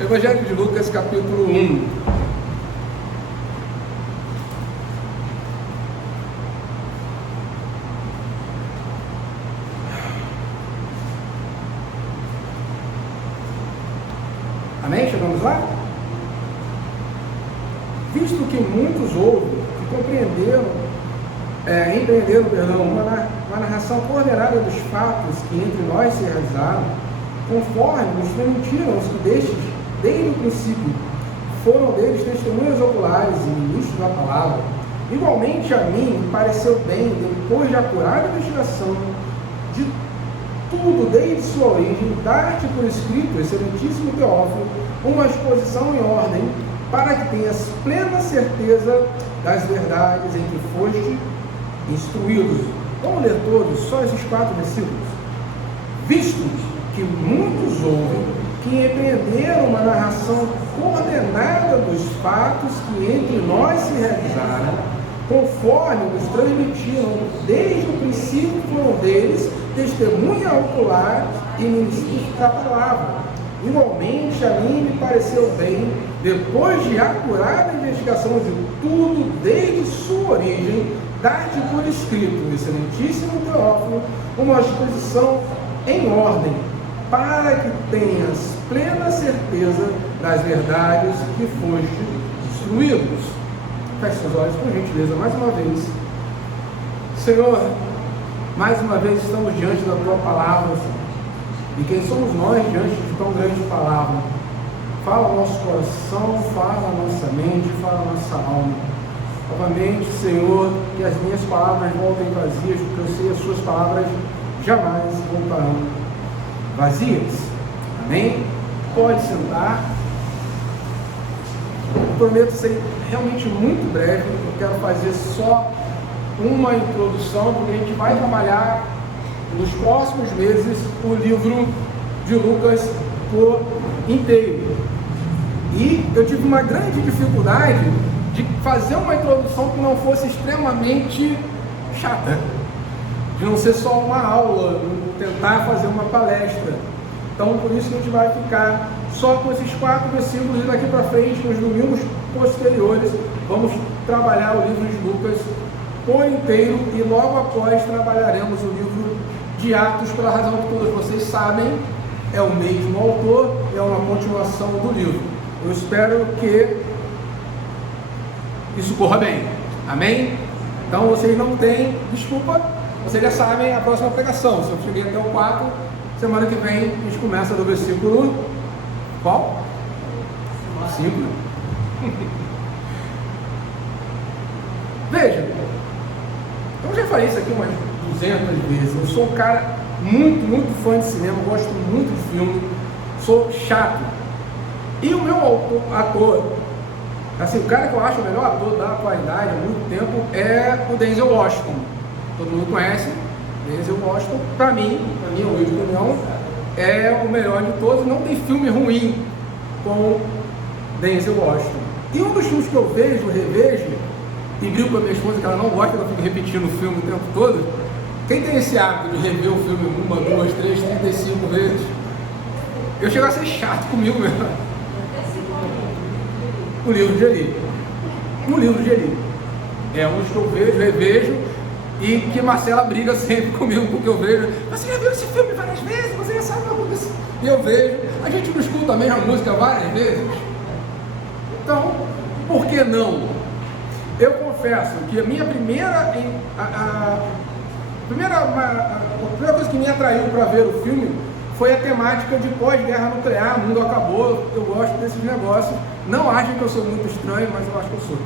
Evangelho de Lucas, capítulo 1. Amém? Chegamos lá? Visto que muitos ouvem e empreenderam uma narração coordenada dos fatos que entre nós se realizaram, conforme nos transmitiram os que desde o princípio foram deles testemunhas oculares e ministros da palavra, igualmente a mim me pareceu bem, depois de acurada investigação de tudo desde sua origem, dar-te por escrito, excelentíssimo Teófilo, uma exposição em ordem, para que tenhas plena certeza das verdades em que foste instruídos. Vamos ler todos, só esses 4 versículos. Visto que muitos ouvem, que empreenderam uma narração coordenada dos fatos que entre nós se realizaram, conforme nos transmitiram desde o princípio foram deles, testemunha ocular e ministros da palavra. Igualmente a mim me pareceu bem, depois de acurada investigação de tudo desde sua origem, dar-te por escrito, excelentíssimo Teófilo, uma exposição em ordem, para que tenhas plena certeza das verdades que foste instruídos. Feche seus olhos, por gentileza, mais uma vez. Senhor, mais uma vez estamos diante da Tua palavra, e quem somos nós diante de tão grande palavra? Fala o nosso coração, fala a nossa mente, fala a nossa alma. Novamente, Senhor, que as minhas palavras voltem vazias, porque eu sei as Suas palavras jamais voltarão vazias. Amém? Pode sentar. Eu prometo ser realmente muito breve. Eu quero fazer só uma introdução, porque a gente vai trabalhar nos próximos meses o livro de Lucas por inteiro. E eu tive uma grande dificuldade de fazer uma introdução que não fosse extremamente chata, de não ser só uma aula, tentar fazer uma palestra. Então, por isso que a gente vai ficar só com esses 4 versículos, e daqui para frente, nos domingos posteriores, vamos trabalhar o livro de Lucas por inteiro, e logo após trabalharemos o livro de Atos, pela razão que todos vocês sabem, é o mesmo autor, é uma continuação do livro. Eu espero que isso corra bem. Amém? Então vocês não têm desculpa, vocês já sabem a próxima pregação. Se eu cheguei até o 4, semana que vem a gente começa do versículo qual? 5. Veja, eu já falei isso aqui umas 200 vezes. Eu sou um cara muito fã de cinema, gosto muito de filme, sou chato. E o meu ator, assim, o cara que eu acho o melhor ator da atualidade há muito tempo é o Denzel Washington. Todo mundo conhece Denzel Washington. Para mim, a minha opinião, é o melhor de todos. Não tem filme ruim com Denzel Washington. E um dos filmes que eu revejo, e brigo com a minha esposa que ela não gosta que eu fique repetindo o filme o tempo todo. Quem tem esse hábito de rever o filme 1, 2, 3, 35 vezes? Eu chego a ser chato comigo mesmo. O livro de Eli. O livro de Eli. É um que eu revejo, e que Marcela briga sempre comigo, porque eu vejo. Você já viu esse filme várias vezes? Você já sabe o que aconteceu. E eu vejo. A gente não escuta a mesma música várias vezes. Então, por que não? Eu confesso que a minha primeira coisa que me atraiu para ver o filme foi a temática de pós-guerra nuclear. O mundo acabou, eu gosto desses negócios. Não achem que eu sou muito estranho, mas eu acho que eu sou.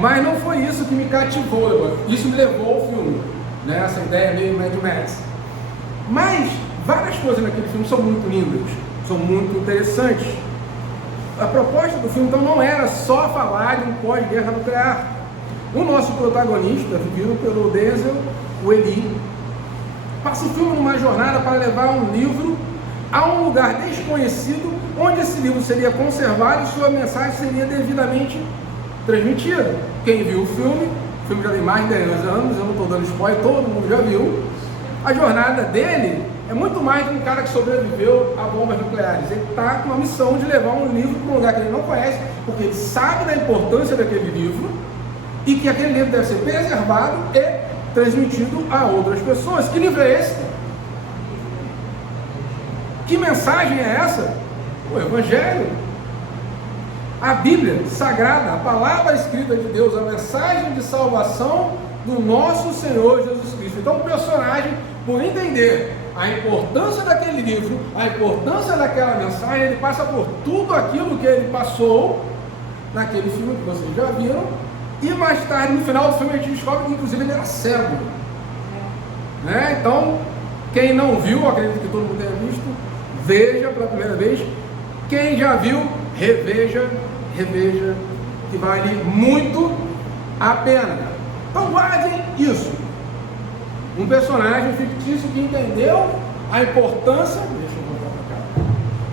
Mas não foi isso que me cativou, isso me levou ao filme, né? Essa ideia meio Mad Max. Mas várias coisas naquele filme são muito lindas, são muito interessantes. A proposta do filme então não era só falar de um pós-guerra nuclear. O nosso protagonista, vivido pelo Denzel, o Eli, passa o filme numa jornada para levar um livro a um lugar desconhecido, onde esse livro seria conservado e sua mensagem seria devidamente transmitida. Quem viu o filme já tem mais de 10 anos, eu não estou dando spoiler, todo mundo já viu. A jornada dele é muito mais do que um cara que sobreviveu a bombas nucleares. Ele está com uma missão de levar um livro para um lugar que ele não conhece, porque ele sabe da importância daquele livro e que aquele livro deve ser preservado e transmitido a outras pessoas. Que livro é esse? Que mensagem é essa? O Evangelho. A Bíblia Sagrada, a palavra escrita de Deus, a mensagem de salvação do nosso Senhor Jesus Cristo. Então o personagem, por entender a importância daquele livro, a importância daquela mensagem, ele passa por tudo aquilo que ele passou naquele filme que vocês já viram, e mais tarde, no final do filme, a gente descobre que inclusive ele era cego. Né? Então, quem não viu, acredito que todo mundo tenha visto, veja pela primeira vez. Quem já viu, reveja, que vale muito a pena. Então guardem isso. Um personagem fictício que entendeu a importância, deixa eu voltar para cá,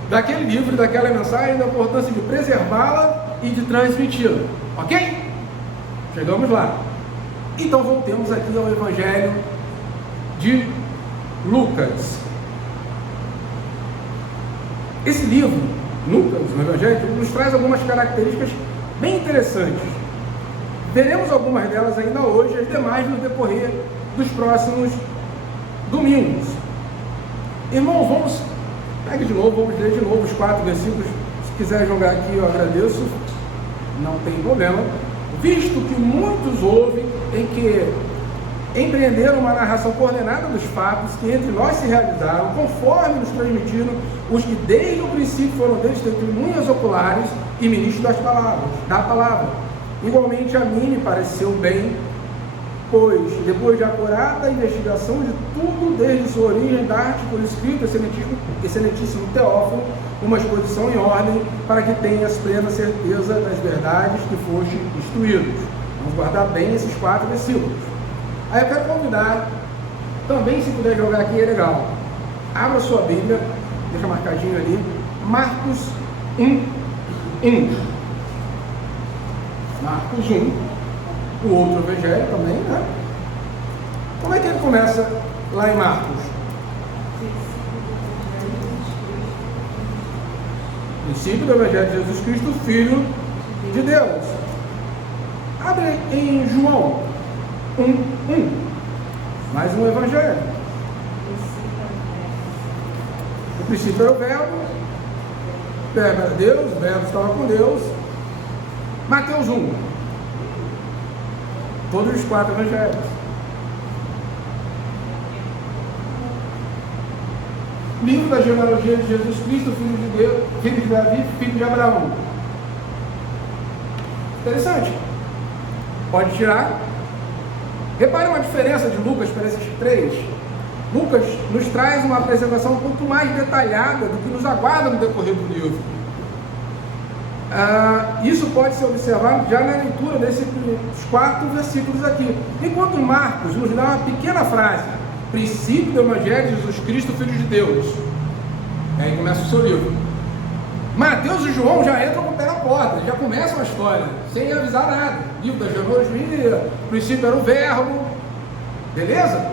daquele livro, daquela mensagem, da importância de preservá-la e de transmiti-la. Ok? Chegamos lá. Então voltemos aqui ao Evangelho de Lucas. Esse livro, Lucas, o Evangelho, nos traz algumas características bem interessantes. Veremos algumas delas ainda hoje, as demais no decorrer dos próximos domingos. Irmãos, pegue de novo, vamos ler de novo os 4 versículos. Se quiser jogar aqui, eu agradeço, não tem problema. Visto que muitos ouvem em que empreenderam uma narração coordenada dos fatos que entre nós se realizaram, conforme nos transmitiram os que desde o princípio foram deles testemunhas oculares e ministros da palavra. Igualmente a mim me pareceu bem, pois, depois de acurada investigação de tudo desde sua origem, dar-te por escrito, excelentíssimo Teófilo, uma exposição em ordem, para que tenhas plena certeza das verdades que foste instruídos. Vamos guardar bem esses 4 versículos. Aí eu quero convidar, também se puder jogar aqui é legal, abra sua Bíblia, deixa marcadinho ali, Marcos 1:1. Marcos 1, o outro Evangelho também, né? Como é que ele começa lá em Marcos? Princípio do Evangelho de Jesus Cristo, Filho de Deus. Abre em João 1:1. Mais um Evangelho. No princípio era o Verbo era Deus, o Verbo estava com Deus. Mateus 1. Todos os 4 Evangelhos. Livro da genealogia de Jesus Cristo, filho de Deus, filho de Davi, filho de Abraão. Interessante. Pode tirar. Repare uma diferença de Lucas para esses 3. Lucas nos traz uma apresentação um pouco mais detalhada do que nos aguarda no decorrer do livro. Isso pode ser observado já na leitura desses 4 versículos aqui. Enquanto Marcos nos dá uma pequena frase: princípio do Evangelho de Jesus Cristo, Filho de Deus. Aí começa o seu livro. Mateus e João já entram com o pé na porta, já começam a história, sem avisar nada. Livro da genealogia, o princípio era o Verbo. Beleza?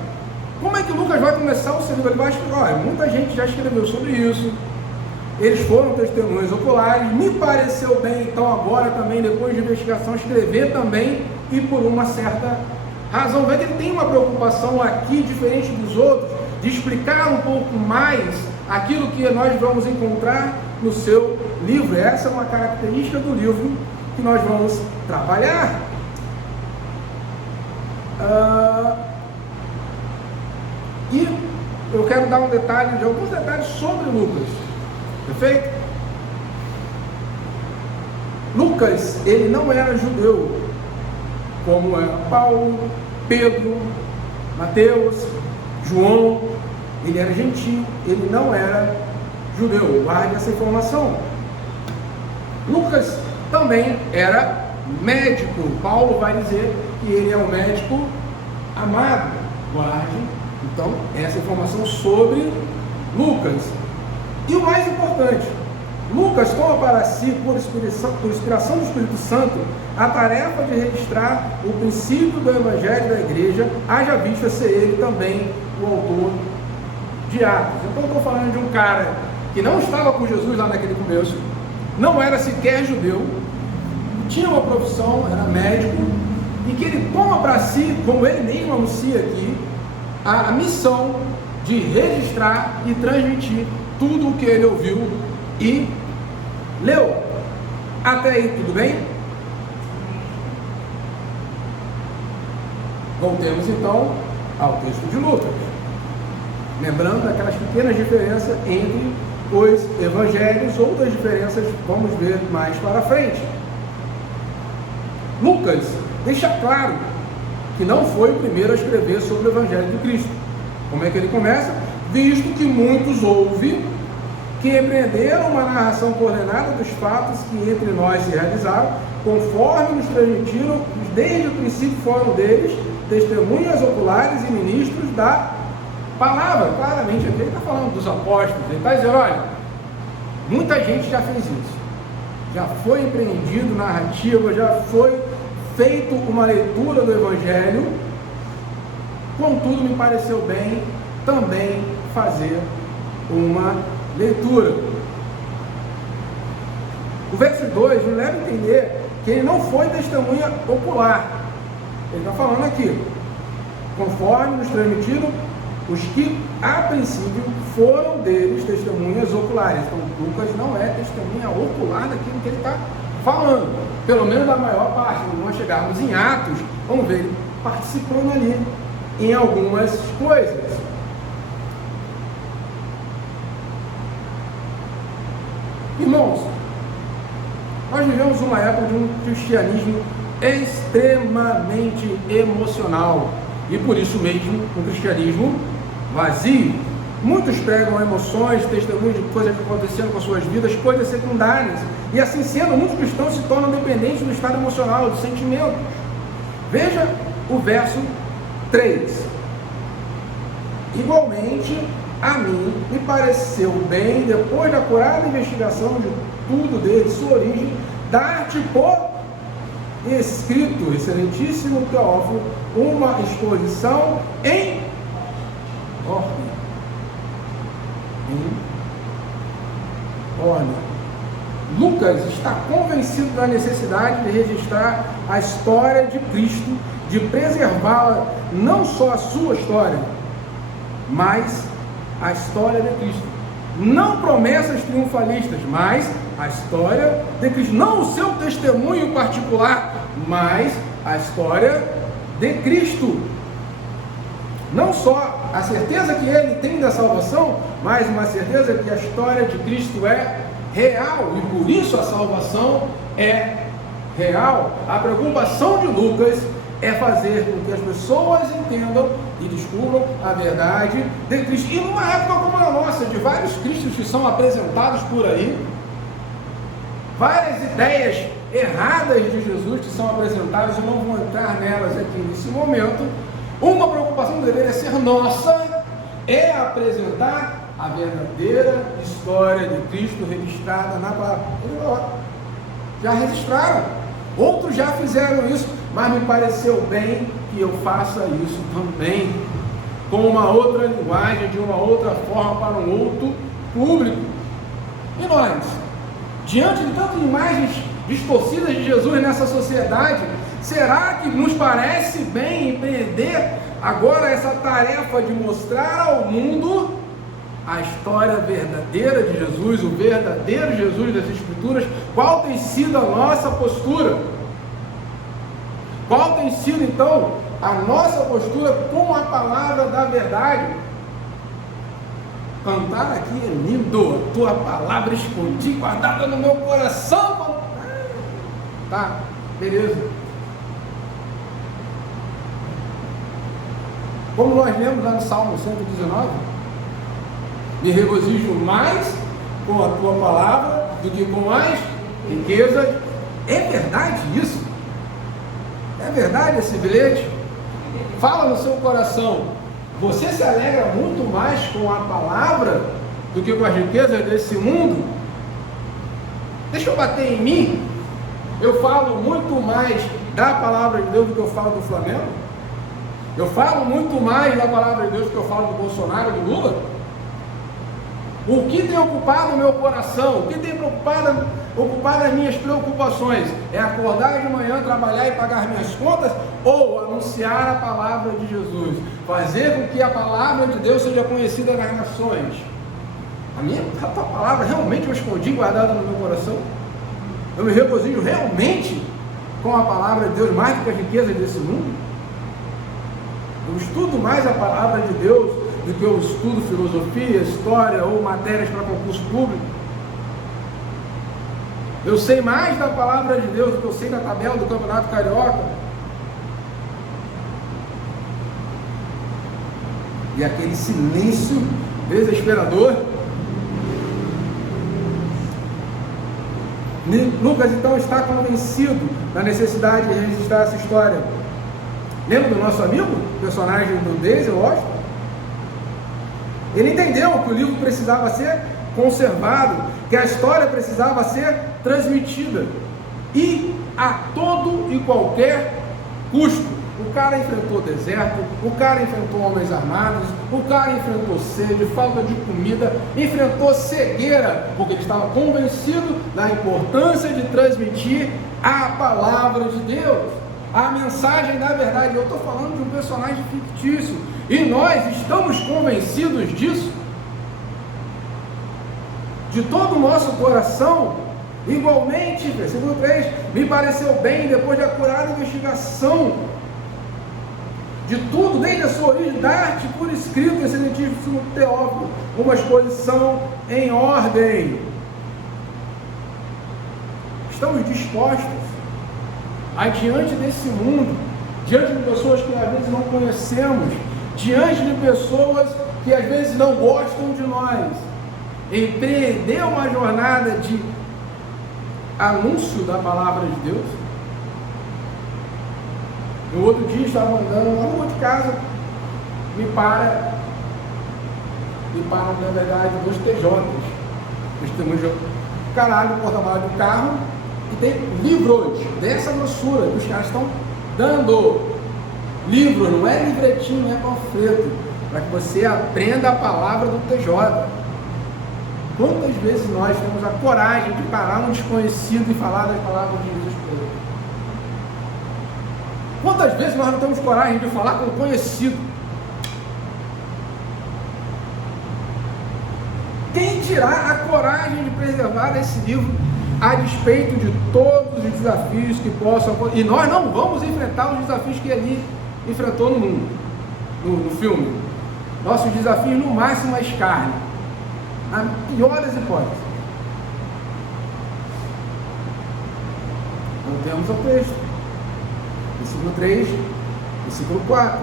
Como é que Lucas vai começar o seu livro? Ele vai escrever, olha, muita gente já escreveu sobre isso. Eles foram testemunhas oculares. Me pareceu bem, então, agora também, depois de investigação, escrever também, e por uma certa razão. Vê que ele tem uma preocupação aqui, diferente dos outros, de explicar um pouco mais aquilo que nós vamos encontrar no seu livro. Essa é uma característica do livro que nós vamos trabalhar. E eu quero dar alguns detalhes sobre Lucas. Perfeito? Lucas, ele não era judeu, como era Paulo, Pedro, Mateus, João. Ele era gentil, ele não era judeu. Guarde essa informação. Lucas também era médico. Paulo vai dizer que ele é um médico amado. Guarde, então, essa informação sobre Lucas. E o mais importante, Lucas toma para si, por inspiração do Espírito Santo, a tarefa de registrar o princípio do Evangelho da Igreja, haja vista ser ele também o autor de Atos. Então eu estou falando de um cara que não estava com Jesus lá naquele começo, não era sequer judeu, tinha uma profissão, era médico, e que ele toma para si, como ele mesmo anuncia aqui, a missão de registrar e transmitir tudo o que ele ouviu e leu. Até aí, tudo bem? Voltemos então ao texto de Lucas. Lembrando aquelas pequenas diferenças entre os evangelhos, outras diferenças vamos ver mais para frente. Lucas deixa claro que não foi o primeiro a escrever sobre o Evangelho de Cristo. Como é que ele começa? Visto que muitos houve que empreenderam uma narração coordenada dos fatos que entre nós se realizaram, conforme nos transmitiram, desde o princípio foram deles, testemunhas oculares e ministros da palavra. Claramente aqui ele está falando dos apóstolos, ele está dizendo, olha, muita gente já fez isso, já foi empreendido narrativa, já foi feito uma leitura do Evangelho, contudo me pareceu bem também fazer uma leitura. O verso 2 nos leva a entender que ele não foi testemunha ocular. Ele está falando aqui, conforme nos transmitiram os que a princípio foram deles testemunhas oculares. Então Lucas não é testemunha ocular daquilo que ele está falando, pelo menos da maior parte. Quando nós chegarmos em Atos, vamos ver ele participando ali em algumas coisas. Irmãos, nós vivemos uma época de um cristianismo extremamente emocional e por isso mesmo um cristianismo vazio. Muitos pegam emoções, testemunhos de coisas que aconteceram com as suas vidas, coisas secundárias, e assim sendo, muitos cristãos se tornam dependentes do estado emocional, dos sentimentos. Veja o verso 3. Igualmente, a mim me pareceu bem, depois da acurada investigação de tudo desde sua origem, dar-te por escrito, excelentíssimo Teófilo, uma exposição em ordem. Lucas está convencido da necessidade de registrar a história de Cristo, de preservá-la, não só a sua história, mas a história de Cristo. Não promessas triunfalistas, mas a história de Cristo. Não o seu testemunho particular, mas a história de Cristo. Não só a certeza que ele tem da salvação, mas uma certeza que a história de Cristo é real, e por isso a salvação é real. A preocupação de Lucas é fazer com que as pessoas entendam e descubram a verdade de Cristo. E numa época como a nossa, de vários cristos que são apresentados por aí, várias ideias erradas de Jesus que são apresentadas, eu não vou entrar nelas aqui nesse momento. Uma preocupação que deveria ser nossa é apresentar a verdadeira história de Cristo registrada na palavra. Já registraram, outros já fizeram isso, mas me pareceu bem que eu faça isso também, com uma outra linguagem, de uma outra forma, para um outro público. E nós, diante de tantas imagens distorcidas de Jesus nessa sociedade, será que nos parece bem empreender agora essa tarefa de mostrar ao mundo a história verdadeira de Jesus, o verdadeiro Jesus das Escrituras? Qual tem sido a nossa postura? Qual tem sido então a nossa postura com a palavra da verdade? Cantar aqui é lindo, a tua palavra escondi, guardada no meu coração. Tá, beleza. Como nós lemos lá no Salmo 119, me regozijo mais com a tua palavra do que com as riquezas. É verdade isso? É verdade esse bilhete? Fala no seu coração. Você se alegra muito mais com a palavra do que com as riquezas desse mundo? Deixa eu bater em mim. Eu falo muito mais da palavra de Deus do que eu falo do Flamengo? Eu falo muito mais da palavra de Deus do que eu falo do Bolsonaro, do Lula? O que tem ocupado o meu coração? O que tem ocupado as minhas preocupações? É acordar de manhã, trabalhar e pagar minhas contas? Ou anunciar a palavra de Jesus? Fazer com que a palavra de Deus seja conhecida nas nações? A tua palavra realmente eu escondi guardada no meu coração? Eu me regozijo realmente com a palavra de Deus mais do que as riquezas desse mundo? Eu estudo mais a palavra de Deus do que eu estudo filosofia, história ou matérias para concurso público? Eu sei mais da palavra de Deus do que eu sei da tabela do Campeonato Carioca? E aquele silêncio desesperador. Lucas então está convencido da necessidade de registrar essa história. Lembra do nosso amigo, personagem do Denzel Washington? Ele entendeu que o livro precisava ser conservado, que a história precisava ser transmitida, e a todo e qualquer custo. O cara enfrentou deserto, o cara enfrentou homens armados, o cara enfrentou sede, falta de comida, enfrentou cegueira, porque ele estava convencido da importância de transmitir a palavra de Deus, a mensagem da verdade. Eu estou falando de um personagem fictício, e nós estamos convencidos disso, de todo o nosso coração. Igualmente, versículo 3, me pareceu bem, depois de acurada investigação de tudo, desde a sua origem, dar-te por escrito, excelentíssimo Teófilo, uma exposição em ordem. Estamos dispostos a, diante desse mundo, diante de pessoas que às vezes não conhecemos, diante de pessoas que às vezes não gostam de nós, empreender uma jornada de anúncio da palavra de Deus? No outro dia estava andando lá no rua de casa, me param na verdade dois TJs, testemunhos, caralho, porta-mala do carro, e tem livros dessa grossura que os caras estão dando. Livro, não é livretinho, não é panfleto, para que você aprenda a palavra do TJ. Quantas vezes nós temos a coragem de parar um desconhecido e falar das palavras de Jesus para ele? Quantas vezes nós não temos coragem de falar com um conhecido? Quem dirá a coragem de preservar esse livro a despeito de todos os desafios que possam acontecer? E nós não vamos enfrentar os desafios que ele enfrentou no mundo, no filme. Nossos desafios no máximo é escárnio, na pior das hipóteses. Voltemos ao texto, versículo 3, versículo 4.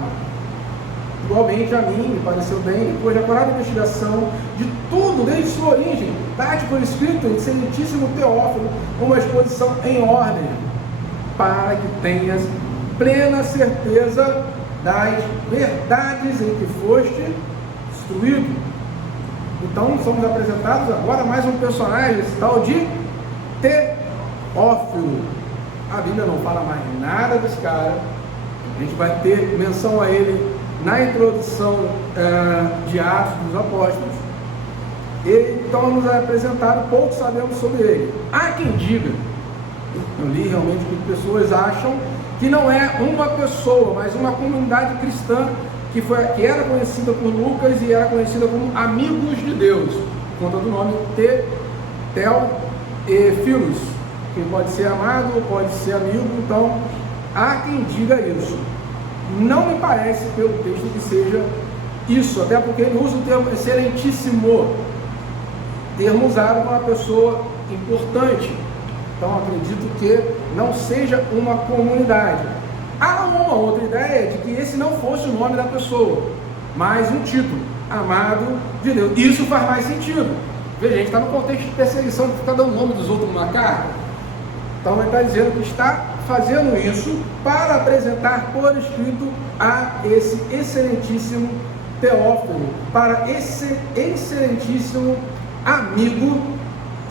Igualmente a mim me pareceu bem, depois de acurada investigação de tudo, desde sua origem, dar-te por escrito, excelentíssimo Teófilo, uma exposição em ordem, para que tenhas plena certeza das verdades em que foste instruído. Então somos apresentados agora mais um personagem, esse tal de Teófilo. A Bíblia não fala mais nada desse cara, a gente vai ter menção a ele na introdução de Atos dos Apóstolos. Ele então nos é apresentado, pouco sabemos sobre ele. Há quem diga, eu li realmente que pessoas acham que não é uma pessoa, mas uma comunidade cristã que era conhecida por Lucas e era conhecida como Amigos de Deus, por conta do nome Teófilos, que pode ser amado ou pode ser amigo. Então há quem diga isso. Não me parece pelo texto que seja isso, até porque ele usa o termo excelentíssimo, termo usado para uma pessoa importante. Então acredito que não seja uma comunidade. Há uma outra ideia de que esse não fosse o nome da pessoa, mas um título, amado de Deus. Isso faz mais sentido. Veja, a gente está no contexto de perseguição, que está dando o nome dos outros numa carta. Então ele está dizendo que está fazendo isso para apresentar por escrito a esse excelentíssimo Teófilo, para esse excelentíssimo amigo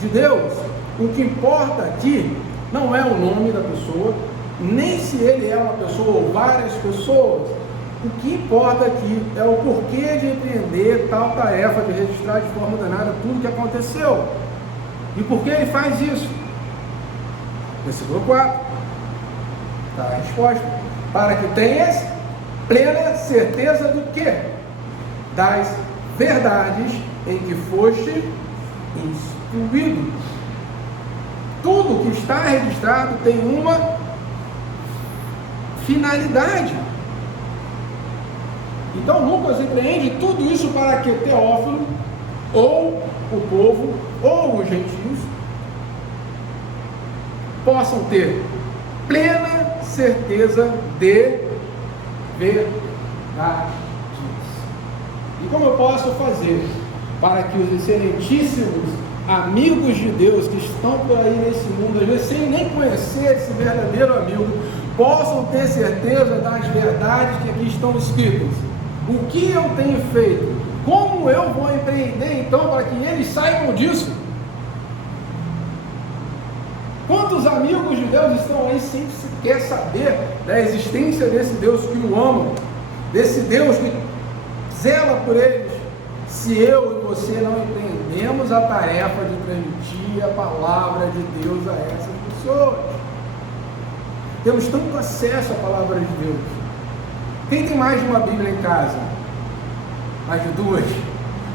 de Deus. O que importa aqui não é o nome da pessoa, nem se ele é uma pessoa ou várias pessoas. O que importa aqui é o porquê de empreender tal tarefa de registrar de forma ordenada tudo que aconteceu. E por que ele faz isso? Versículo 4. Está a resposta. Para que tenhas plena certeza do quê? Das verdades em que foste instruído. Tudo que está registrado tem uma finalidade. Então Lucas empreende tudo isso para que Teófilo, ou o povo, ou os gentios, possam ter plena certeza de verdade. E como eu posso fazer para que os excelentíssimos amigos de Deus que estão por aí nesse mundo, às vezes sem nem conhecer esse verdadeiro amigo, possam ter certeza das verdades que aqui estão escritas? O que eu tenho feito? Como eu vou empreender então para que eles saibam disso? Quantos amigos de Deus estão aí sem sequer saber da existência desse Deus que o ama, desse Deus que zela por eles? Se eu e você não entendemos a tarefa de transmitir a palavra de Deus a essas pessoas, temos tanto acesso à palavra de Deus. Quem tem mais de uma Bíblia em casa? Mais de 2?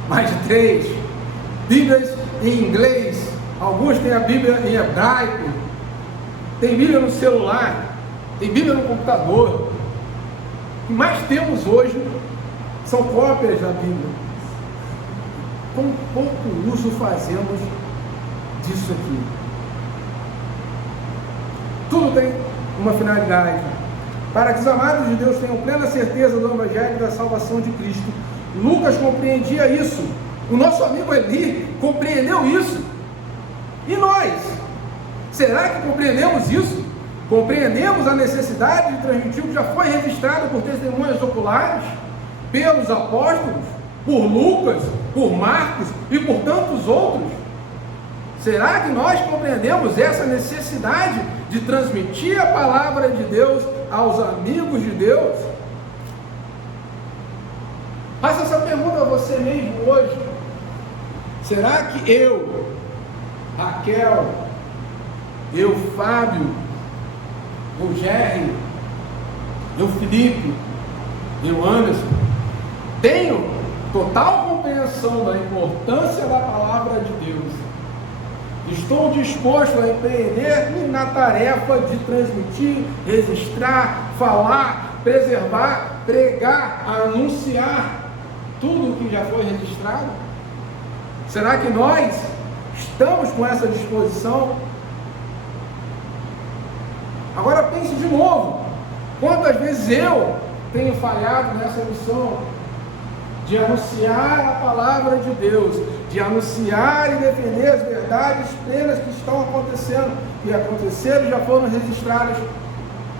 Mais de 3? Bíblias em inglês? Alguns têm a Bíblia em hebraico. Tem Bíblia no celular. Tem Bíblia no computador. O que mais temos hoje são cópias da Bíblia. Com pouco uso fazemos disso aqui. Tudo tem uma finalidade. Para que os amados de Deus tenham plena certeza do Evangelho e da salvação de Cristo. Lucas compreendia isso. O nosso amigo Eli compreendeu isso. E nós? Será que compreendemos isso? Compreendemos a necessidade de transmitir o que já foi registrado por testemunhas oculares, pelos apóstolos, por Lucas, por Marcos e por tantos outros? Será que nós compreendemos essa necessidade de transmitir a palavra de Deus aos amigos de Deus? Faça essa pergunta a você mesmo hoje. Será que eu, Raquel, eu, Fábio, eu, Jerry, eu, Felipe, eu, Anderson, tenho total compreensão da importância da palavra de Deus? Estou disposto a empreender na tarefa de transmitir, registrar, falar, preservar, pregar, anunciar tudo o que já foi registrado? Será que nós estamos com essa disposição? Agora pense de novo. Quantas vezes eu tenho falhado nessa missão de anunciar a palavra de Deus, de anunciar e defender as verdades plenas que estão acontecendo, que aconteceram e já foram registradas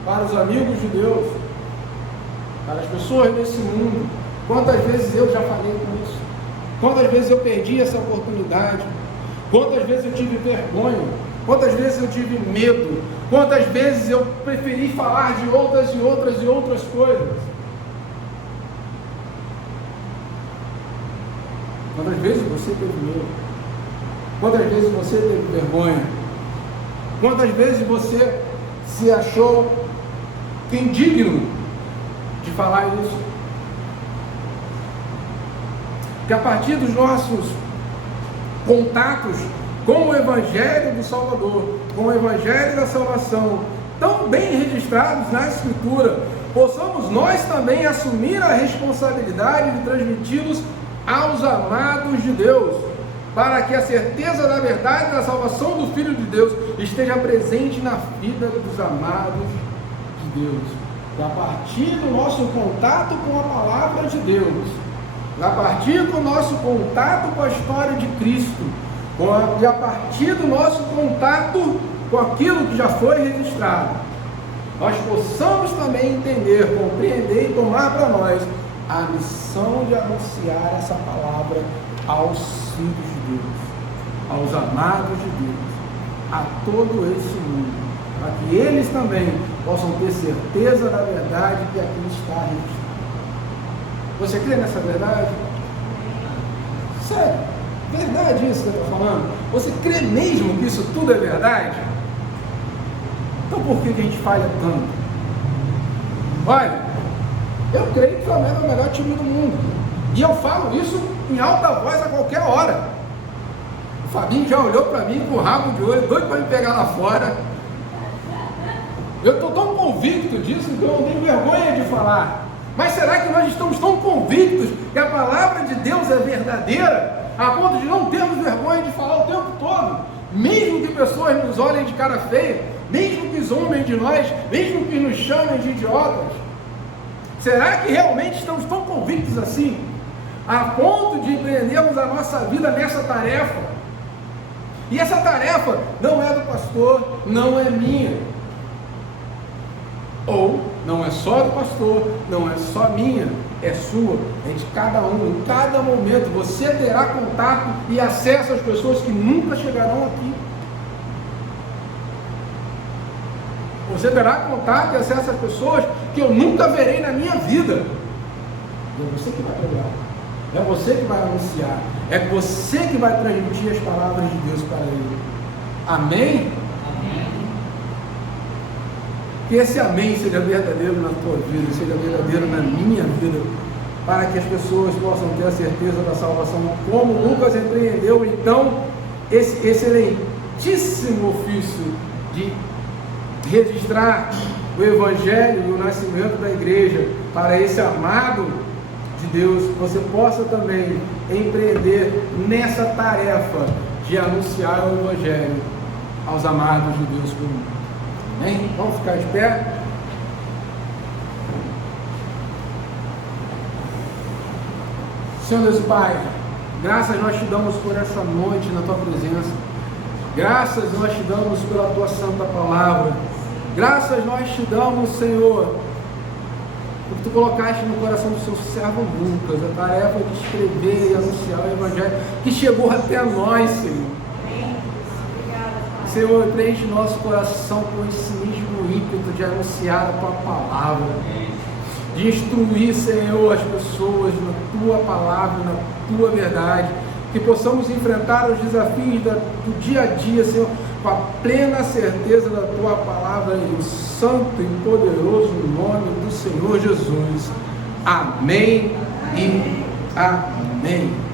para os amigos de Deus, para as pessoas desse mundo? Quantas vezes eu já falei com isso? Quantas vezes eu perdi essa oportunidade? Quantas vezes eu tive vergonha? Quantas vezes eu tive medo? Quantas vezes eu preferi falar de outras e outras e outras coisas? Quantas vezes você teve medo? Quantas vezes você teve vergonha? Quantas vezes você se achou indigno de falar isso? Que a partir dos nossos contatos com o Evangelho do Salvador, com o Evangelho da salvação, tão bem registrados na Escritura, possamos nós também assumir a responsabilidade de transmiti-los aos amados de Deus, para que a certeza da verdade da salvação do Filho de Deus esteja presente na vida dos amados de Deus. E a partir do nosso contato com a palavra de Deus, a partir do nosso contato com a história de Cristo, e a partir do nosso contato com aquilo que já foi registrado, nós possamos também entender, compreender e tomar para nós a missão de anunciar essa palavra aos filhos de Deus, aos amados de Deus, a todo esse mundo, para que eles também possam ter certeza da verdade que aqui está registrada. Você crê nessa verdade? Sério, verdade isso que eu estou falando? Você crê mesmo que isso tudo é verdade? Então por que a gente falha tanto? Olha, eu creio que o Flamengo é o melhor time do mundo. E eu falo isso em alta voz a qualquer hora. O Fabinho já olhou para mim com o rabo de olho, doido para me pegar lá fora. Eu estou tão convicto disso que eu não tenho vergonha de falar. Mas será que nós estamos tão convictos que a palavra de Deus é verdadeira, a ponto de não termos vergonha de falar o tempo todo? Mesmo que pessoas nos olhem de cara feia, mesmo que zombem de nós, mesmo que nos chamem de idiotas. Será que realmente estamos tão convictos assim, a ponto de empreendermos a nossa vida nessa tarefa? E essa tarefa não é do pastor, não é minha. Ou não é só do pastor, não é só minha, é sua, é de cada um. Em cada momento você terá contato e acesso às pessoas que nunca chegarão aqui. Você terá contato e acesso às pessoas que eu nunca verei na minha vida. E é você que vai pregar, é você que vai anunciar, é você que vai transmitir as palavras de Deus para ele. Amém? Que esse amém seja verdadeiro na tua vida, seja verdadeiro na minha vida, para que as pessoas possam ter a certeza da salvação, como Lucas empreendeu então esse excelentíssimo ofício de registrar o Evangelho e o nascimento da igreja para esse amado de Deus. Você possa também empreender nessa tarefa de anunciar o Evangelho aos amados de Deus por mim. Amém? Vamos ficar de pé? Senhor Deus Pai, graças nós te damos por essa noite na tua presença. Graças nós te damos pela tua santa palavra. Graças nós te damos, Senhor, porque tu colocaste no coração do seu servo Lucas a tarefa de escrever e anunciar o Evangelho que chegou até nós, Senhor. Senhor, preenche nosso coração com esse mesmo ímpeto de anunciar a tua palavra, de instruir, Senhor, as pessoas na tua palavra, na tua verdade, que possamos enfrentar os desafios do dia a dia, Senhor, com a plena certeza da tua palavra, em santo e poderoso nome do Senhor Jesus. Amém e amém.